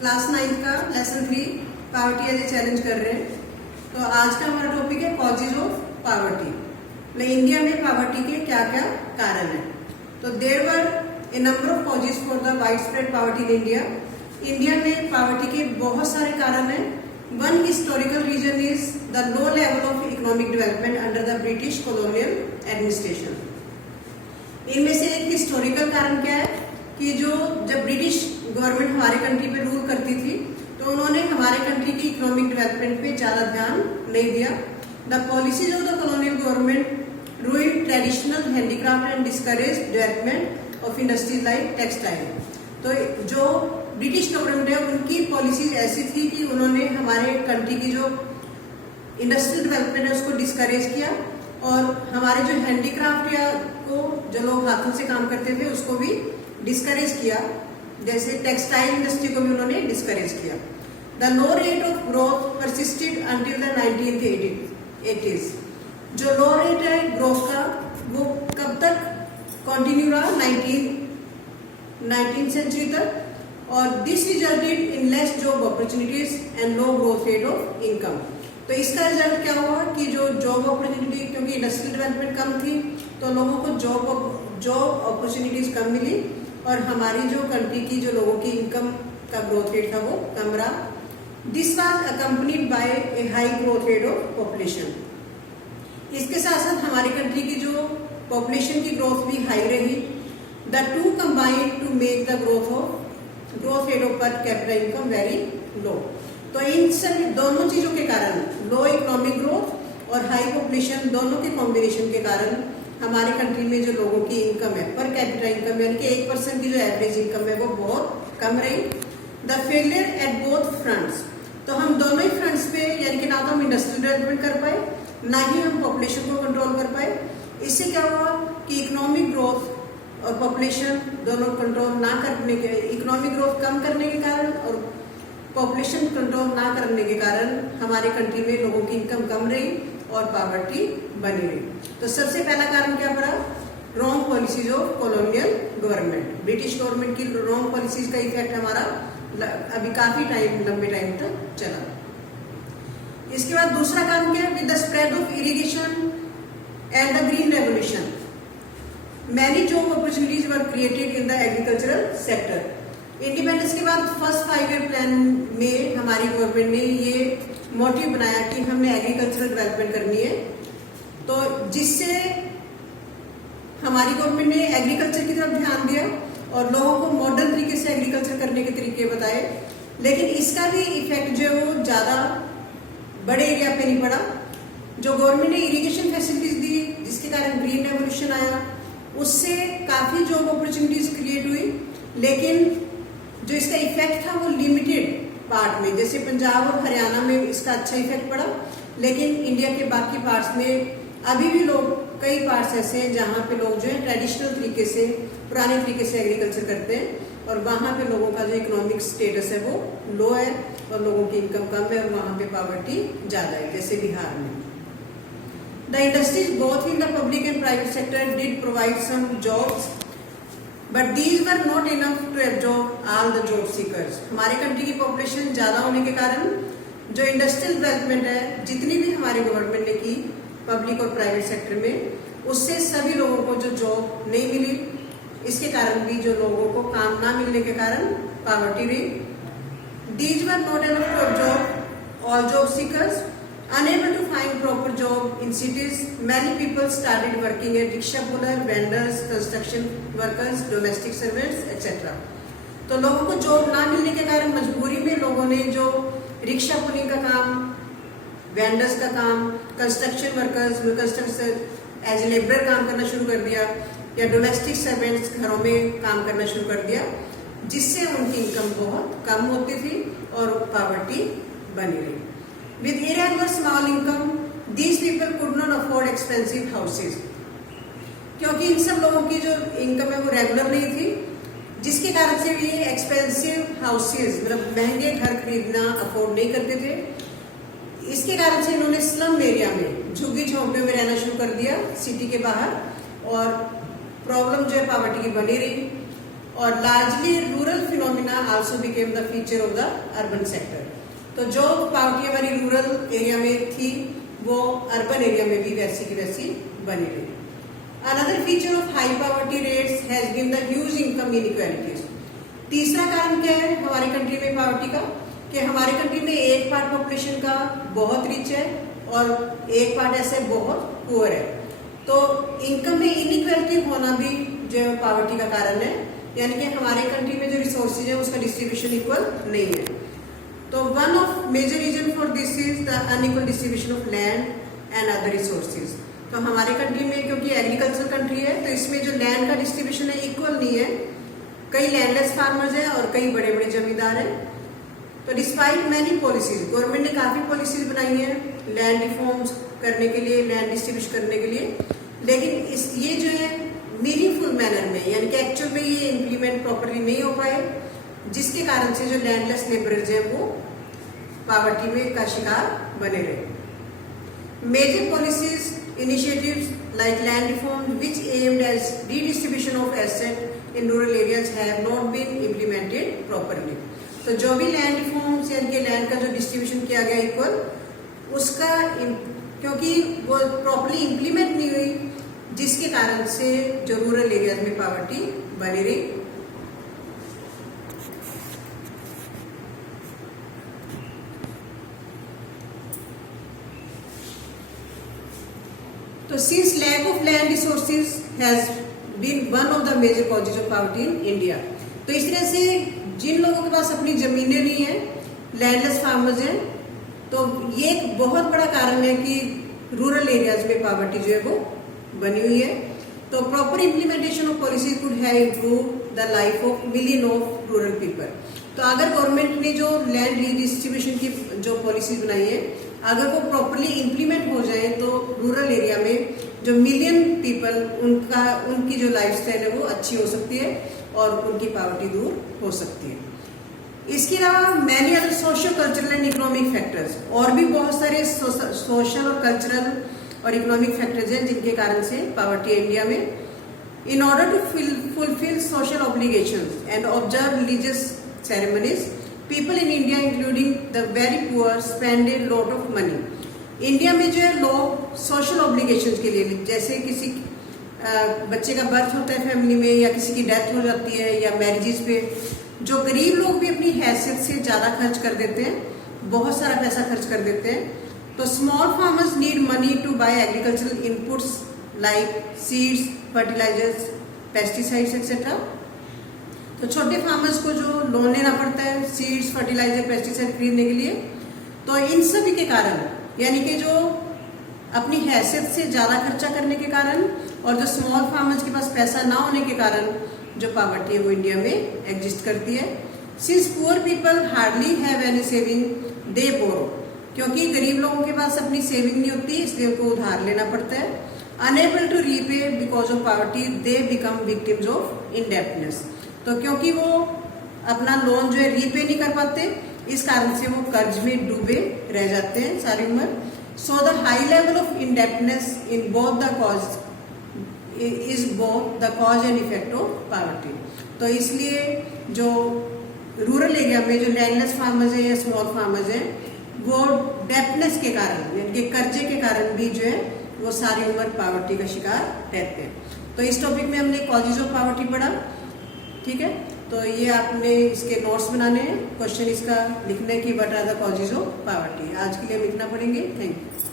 Class 9 का lesson 3 poverty as a challenge कर रहे हैं। तो आज का हमारा टॉपिक है कॉजेज ऑफ पॉवर्टी, मतलब इंडिया में पॉवर्टी के क्या क्या कारण है। तो there were a number of causes for the wide spread poverty in India. India में पॉवर्टी के बहुत सारे कारण हैं। One historical reason is the low level of economic development under the British colonial administration. इनमें से एक हिस्टोरिकल कारण क्या है कि जब ब्रिटिश गवर्नमेंट हमारे कंट्री पे रूल करती थी तो उन्होंने हमारे कंट्री की इकोनॉमिक डेवलपमेंट पे ज्यादा ध्यान नहीं दिया। The policies of the colonial government ruined traditional handicraft and discourage development of industries like textile. तो जो ब्रिटिश गवर्नमेंट है उनकी पॉलिसीज ऐसी थी कि उन्होंने हमारे कंट्री की जो इंडस्ट्रियल डेवलपमेंट है उसको डिस्करेज किया और हमारे जो हैंडीक्राफ्ट या को जो लोग हाथों से काम करते थे उसको भी डिस्करेज किया। जैसे टेक्सटाइल इंडस्ट्री को भी उन्होंने डिस्करेज किया। The low rate of growth persisted until the 1980s। जो लो रेट है ग्रोथ का वो कब तक कंटिन्यू रहा, 19th सेंचुरी तक। और this resulted in less job opportunities and low growth rate of income. तो इसका रिजल्ट क्या हुआ कि जो जॉब अपॉर्चुनिटी, क्योंकि इंडस्ट्रियल डेवलपमेंट कम थी तो लोगों को जॉब अपॉर्चुनिटीज कम मिली और हमारी जो कंट्री की जो लोगों की इनकम का ग्रोथ रेट था वो कम रहा। This was accompanied by A high growth rate of population. इसके साथ साथ हमारी कंट्री की जो पॉपुलेशन की ग्रोथ भी हाई रही। The two combined to make the growth rate of per capita income very low. तो इन सब दोनों चीजों के कारण, लो इकोनॉमिक ग्रोथ और हाई पॉपुलेशन, दोनों के कॉम्बिनेशन के कारण हमारे कंट्री में जो लोगों की इनकम है पर कैपिटा इनकम यानी कि 1% की जो एवरेज इनकम है वो बहुत कम रही। The failure at both fronts. तो हम दोनों ही फ्रंट्स पे यानी कि ना तो हम इंडस्ट्रियल डेवलपमेंट कर पाए ना ही हम पॉपुलेशन को कंट्रोल कर पाए। इससे क्या हुआ कि इकोनॉमिक ग्रोथ और पॉपुलेशन दोनों कंट्रोल ना करने के, इकोनॉमिक ग्रोथ कम करने के कारण और पॉपुलेशन कंट्रोल ना करने के कारण हमारे कंट्री में लोगों की इनकम कम रही और पॉवर्टी बनी रही। तो सबसे पहला कारण क्या पड़ा, wrong policies of colonial government. British government की रॉन्ग पॉलिसीज का इफेक्ट हमारा अभी काफी लंबे टाइम तक चला। इसके बाद दूसरा कारण क्या है, with the spread of irrigation and the green revolution many job opportunities were created in the agricultural sector. Independence के बाद फर्स्ट 5 ईयर प्लान में हमारी गवर्नमेंट ने ये मोटिव बनाया कि हमने एग्रीकल्चरल डेवलपमेंट करनी है। तो जिससे हमारी गवर्नमेंट ने एग्रीकल्चर की तरफ ध्यान दिया और लोगों को मॉडर्न तरीके से एग्रीकल्चर करने के तरीके बताए। लेकिन इसका भी इफेक्ट जो है वो ज्यादा बड़े एरिया पे नहीं पड़ा। जो गवर्नमेंट ने इरिगेशन फैसिलिटीज दी जिसके कारण ग्रीन रेवोल्यूशन आया, उससे काफी जॉब अपॉर्चुनिटीज क्रिएट हुई। लेकिन जो इसका इफेक्ट था वो लिमिटेड पार्ट में, जैसे पंजाब और हरियाणा में इसका अच्छा इफेक्ट पड़ा। लेकिन इंडिया के बाकी पार्ट्स में अभी भी कई पार्ट्स ऐसे हैं जहाँ पे लोग जो है ट्रेडिशनल तरीके से, पुराने तरीके से एग्रीकल्चर करते हैं और वहाँ पे लोगों का जो इकोनॉमिक स्टेटस है वो लो है और लोगों की इनकम कम है और वहाँ पे पॉवर्टी ज्यादा है, जैसे बिहार में। The industries both in the public and private sector did provide some jobs but these were not enough to absorb all the job seekers. हमारे कंट्री की पॉपुलेशन ज्यादा होने के कारण जो इंडस्ट्रियल डेवलपमेंट है जितनी भी हमारी गवर्नमेंट ने की पब्लिक और प्राइवेट सेक्टर में, उससे सभी लोगों को जो जॉब नहीं मिली। इसके कारण भी जो लोगों को काम ना मिलने के कारण पॉवर्टी रही। These were not enough to absorb all job seekers. Unable to find proper job in cities, many people started working as rickshaw puller, vendors, construction workers, domestic servants, etc. तो लोगों को जॉब ना मिलने के कारण मजबूरी में लोगों ने जो रिक्शा पुलिंग का काम, वेंडर्स का काम, construction workers as a labour काम करना शुरू कर दिया या डोमेस्टिक सर्वेंट्स घरों में काम करना शुरू कर दिया, जिससे उनकी इनकम बहुत कम होती थी और पॉवर्टी बनी रही। With irregular small income, these people could not afford expensive houses. क्योंकि इन सब लोगों की जो इनकम है वो रेगुलर नहीं थी, जिसके कारण से ये एक्सपेंसिव हाउसेज, मतलब महंगे घर खरीदना अफोर्ड नहीं करते थे। इसके कारण से इन्होंने स्लम एरिया में, झुग्गी झोंपड़ियों में रहना शुरू कर दिया सिटी के बाहर और प्रॉब्लम जो है पॉवर्टी की बनी रही। और largely rural phenomena also became the feature of the urban sector. तो जो पावर्टी हमारी रूरल एरिया में थी वो अर्बन एरिया में भी वैसी की वैसी बनी रही। Another feature of high poverty rates has been the huge income inequalities. तीसरा कारण क्या है हमारे कंट्री में पावर्टी का, कि हमारे कंट्री में एक पार्ट पॉपुलेशन का बहुत रिच है और एक पार्ट ऐसे बहुत पुअर है। तो इनकम में इनइक्वालिटी होना भी जो पावर्टी का कारण है, यानी कि हमारे कंट्री में जो रिसोर्सेज है उसका डिस्ट्रीब्यूशन इक्वल नहीं है। तो one of major reason for this is the unequal distribution of land and other resources. तो हमारे कंट्री में क्योंकि एग्रीकल्चर कंट्री है तो इसमें जो लैंड का डिस्ट्रीब्यूशन है इक्वल नहीं है, कई लैंडलेस फार्मर्स हैं और कई बड़े बड़े जमींदार हैं। तो डिस्पाइट मैनी पॉलिसीज, गवर्नमेंट ने काफी पॉलिसीज बनाई हैं लैंड रिफॉर्म्स करने के लिए, लैंड डिस्ट्रीब्यूट करने के लिए, लेकिन ये जो है मीनिंगफुल मैनर में यानी कि एक्चुअल में ये इम्प्लीमेंट प्रॉपरली नहीं हो पाए, जिसके कारण से जो लैंडलेस लेबरर्स हैं वो पावर्टी में का शिकार बने रहे। Major policies initiatives like land reform which aimed as redistribution of asset in rural areas have not been implemented properly. तो जो भी लैंड रिफॉर्म्स यानी कि लैंड का जो डिस्ट्रीब्यूशन किया गया इक्वल, उसका क्योंकि वो प्रॉपरली इम्प्लीमेंट नहीं हुई, जिसके कारण से जो रूरल एरियाज में पावर्टी बनी रही। तो since lack of land resources has been one of the major causes of poverty in India. तो इस तरह से जिन लोगों के पास अपनी जमीनें नहीं है, लैंडलेस फार्मर्स हैं, तो ये एक बहुत बड़ा कारण है कि रूरल एरियाज में पावर्टी जो है वो बनी हुई है। तो proper implementation of policy could have improve the life of million of rural people. तो अगर गवर्नमेंट ने जो लैंड रीडिस्ट्रीब्यूशन की जो पॉलिसीज बनाई है, अगर वो प्रॉपरली इम्प्लीमेंट हो जाए तो रूरल एरिया में जो मिलियन पीपल उनकी जो लाइफस्टाइल है वो अच्छी हो सकती है और उनकी पावर्टी दूर हो सकती है। इसके अलावा many other social cultural and economic factors, और भी बहुत सारे सोशल और कल्चरल और इकोनॉमिक फैक्टर्स हैं जिनके कारण से पावर्टी इंडिया में। In order to fulfil social obligations and observe religious ceremonies, people in India including the very poor spend a lot of money. India में जो है लोग सोशल ऑब्लिगेशंस के लिए, जैसे किसी बच्चे का बर्थ होता है फैमिली में या किसी की डेथ हो जाती है या मैरिजेस पे, जो गरीब लोग भी अपनी हैसियत से ज़्यादा खर्च कर देते हैं, बहुत सारा पैसा खर्च कर देते हैं। तो small farmers need money to buy agricultural inputs like seeds, fertilisers, pesticides etcetera. तो छोटे फार्मर्स को जो लोन लेना पड़ता है सीड्स, फर्टिलाइजर, पेस्टिसाइड खरीदने के लिए, तो इन सभी के कारण यानी कि जो अपनी हैसियत से ज़्यादा खर्चा करने के कारण और जो स्मॉल फार्मर्स के पास पैसा ना होने के कारण जो पावर्टी है वो इंडिया में एग्जिस्ट करती है। Since poor people hardly have any saving they borrow, क्योंकि गरीब लोगों के पास अपनी सेविंग नहीं होती इसलिए उनको उधार लेना पड़ता है। Unable to repay because of poverty they become victims of indebtedness. तो क्योंकि वो अपना लोन जो है रीपे नहीं कर पाते, इस कारण से वो कर्ज में डूबे रह जाते हैं सारी उम्र। So the high level of indebtedness in both the cause is both the cause and effect of poverty. तो इसलिए जो रूरल एरिया में जो लैंडलेस फार्मर्स हैं या स्मॉल फार्मर्स हैं वो डेप्टनेस के कारण यानी कि कर्जे के कारण भी जो है वो सारी उम्र पावर्टी का शिकार रहते हैं। तो इस टॉपिक में हमने कॉजेज ऑफ पावर्टी पढ़ा, ठीक है। तो ये आपने इसके नोट्स बनाने हैं, क्वेश्चन इसका लिखने की what are the causes of poverty. आज के लिए हम इतना पढ़ेंगे, थैंक यू।